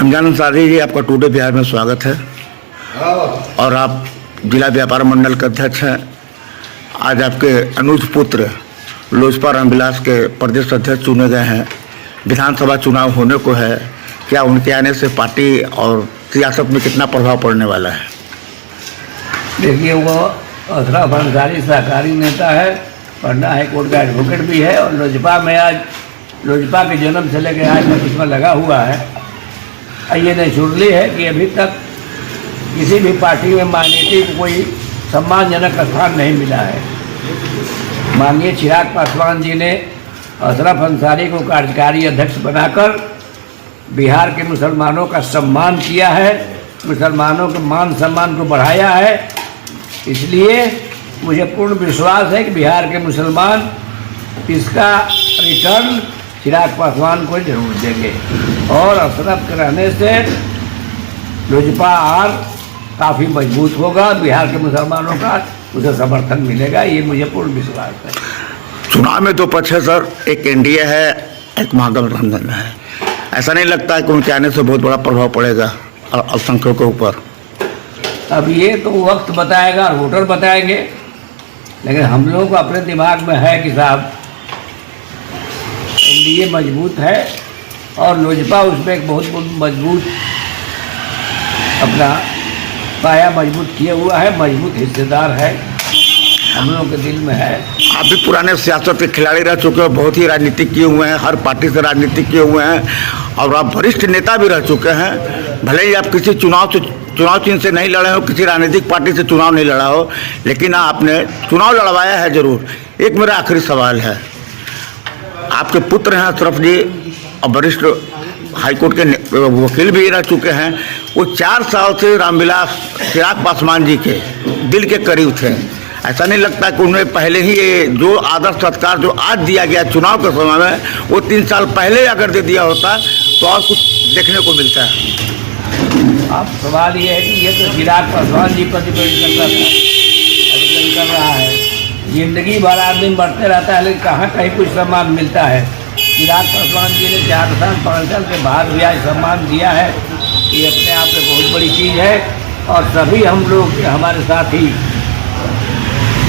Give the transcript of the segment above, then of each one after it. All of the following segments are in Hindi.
रमजान अंसारी जी, आपका टुडे बिहार में स्वागत है। और आप जिला व्यापार मंडल के अध्यक्ष हैं। आज आपके अनुज पुत्र लोजपा रामविलास के प्रदेश अध्यक्ष चुने गए हैं। विधानसभा चुनाव होने को है, क्या उनके आने से पार्टी और सियासत में कितना प्रभाव पड़ने वाला है? देखिए, वो अशरफ अंसारी सहकारी नेता है, पटना हाईकोर्ट का एडवोकेट भी है और लोजपा में आज लोजपा के जन्म से लेकर आज तक इसमें लगा हुआ है। ये नेचुरली है कि अभी तक किसी भी पार्टी में मान्यता को कोई सम्मानजनक स्थान नहीं मिला है। माननीय चिराग पासवान जी ने अशरफ अंसारी को कार्यकारी अध्यक्ष बनाकर बिहार के मुसलमानों का सम्मान किया है, मुसलमानों के मान सम्मान को बढ़ाया है। इसलिए मुझे पूर्ण विश्वास है कि बिहार के मुसलमान इसका रिटर्न चिराग पासवान को जरूर देंगे और अशरफ के रहने से लोजपा और काफ़ी मजबूत होगा। बिहार के मुसलमानों का उसे समर्थन मिलेगा, ये मुझे पूर्ण विश्वास है। चुनाव में दो पक्ष है सर, एक एनडीए है, एक महागठबंधन है। ऐसा नहीं लगता है कि उनके आने से बहुत बड़ा प्रभाव पड़ेगा अल्पसंख्यकों के ऊपर? अब ये तो वक्त बताएगा और वोटर बताएंगे, लेकिन हम लोगों को अपने दिमाग में है कि साहब एनडीए मजबूत है और लोजपा उसमें एक बहुत मजबूत अपना पाया मजबूत किया हुआ है, मजबूत हिस्सेदार है, हम लोगों के दिल में है। आप भी पुराने सियासत के खिलाड़ी रह चुके हो, बहुत ही राजनीति किए हुए हैं, हर पार्टी से राजनीति किए हुए हैं और आप वरिष्ठ नेता भी रह चुके हैं। भले ही आप किसी चुनाव चिन्ह से नहीं लड़े हो, किसी राजनीतिक पार्टी से चुनाव नहीं लड़ा हो, लेकिन आपने चुनाव लड़वाया है जरूर। एक मेरा आखिरी सवाल है, आपके पुत्र हैं अशरफ जी और वरिष्ठ हाईकोर्ट के वकील भी रह चुके हैं। वो 4 साल से रामविलास चिराग पासवान जी के दिल के करीब थे। ऐसा नहीं लगता कि उन्हें पहले ही ये जो आदर सत्कार जो आज दिया गया चुनाव के समय में, वो 3 साल पहले अगर दे दिया होता तो और कुछ देखने को मिलता है? अब सवाल ये है कि ये तो चिराग पासवान जी प्रतिनिधित्व करता था, अभी कर रहा है। जिंदगी भर आदमी बढ़ते रहता है, लेकिन कहाँ कहीं कुछ सम्मान मिलता है। चिराग पासवान जी ने 4 साल 5 साल के बाद भी आज सम्मान दिया है, ये अपने आप में बहुत बड़ी चीज़ है। और सभी हम लोग हमारे साथी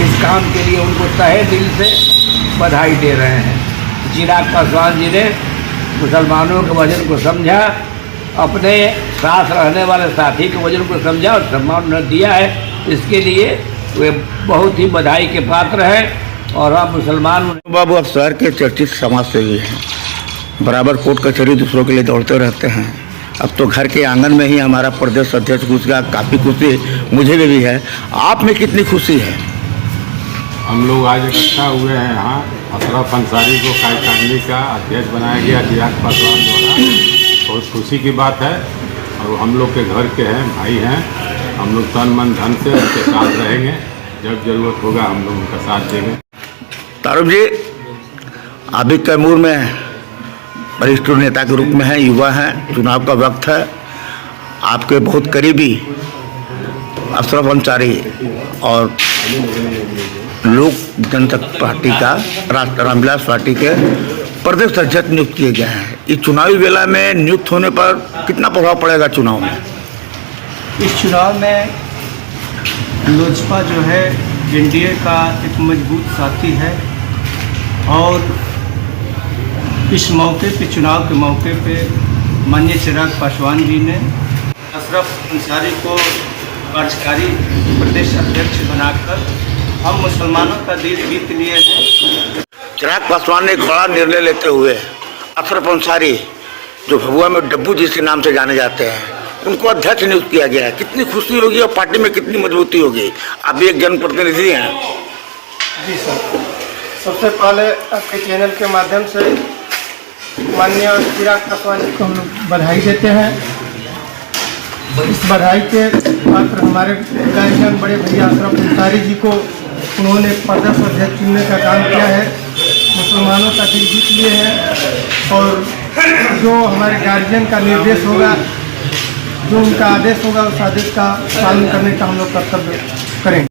इस काम के लिए उनको तहे दिल से बधाई दे रहे हैं। चिराग पासवान जी ने मुसलमानों के वजन को समझा, अपने साथ रहने वाले साथी के वजन को समझा और सम्मान दिया है। इसके लिए वे बहुत ही बधाई के पात्र हैं और हम मुसलमान। बाबू, आप शहर के चर्चित समाज सेवी हैं, बराबर कोर्ट कचहरी दूसरों के लिए दौड़ते रहते हैं। अब तो घर के आंगन में ही हमारा प्रदेश अध्यक्ष घुस गया, काफ़ी खुशी मुझे भी है। आप में कितनी खुशी है? हम लोग आज इकट्ठा हुए हैं यहाँ। अशरफ अंसारी को कार्यकारिणी का अध्यक्ष बनाया गया चिराग पासवान द्वारा, बहुत खुशी की बात है। और हम लोग के घर के हैं, भाई हैं, हम लोग तन मन धन से उनके साथ रहेंगे, जब जरूरत होगा हम लोग उनका साथ देंगे। तारुफ जी, अभी कैमूर में वरिष्ठ नेता के रूप में हैं, युवा हैं, चुनाव का वक्त है। आपके बहुत करीबी अशरफ अंसारी और लोक जनशक्ति पार्टी का रामविलास पार्टी के प्रदेश अध्यक्ष नियुक्त किए गए हैं। इस चुनावी वेला में नियुक्त होने पर कितना प्रभाव पड़ेगा चुनाव में? इस चुनाव में लोजपा जो है एनडीए का एक मजबूत साथी है और इस मौके पे, चुनाव के मौके पे माननीय चिराग पासवान जी ने अशरफ अंसारी को कार्यकारी प्रदेश अध्यक्ष बनाकर हम मुसलमानों का दिल जीत लिए हैं। चिराग पासवान ने एक बड़ा निर्णय लेते हुए अशरफ अंसारी, जो भभुआ में डब्बू जी के नाम से जाने जाते हैं, उनको अध्यक्ष नियुक्त किया गया है। कितनी खुशी होगी और पार्टी में कितनी मजबूती होगी? आप भी एक जनप्रतिनिधि हैं। जी सर, सबसे पहले आपके चैनल के माध्यम से माननीय चिराग पासवान जी को हम लोग बधाई देते हैं। इस बधाई के पात्र हमारे गार्जियन बड़े भैया अशरफ अंसारी जी को उन्होंने प्रदेश अध्यक्ष चुनने का काम किया है, मुसलमानों का दिल जीत लिए हैं और जो हमारे गार्जियन का निर्देश होगा, जो उनका आदेश होगा, उस आदेश का पालन करने का हम लोग कर्तव्य करेंगे।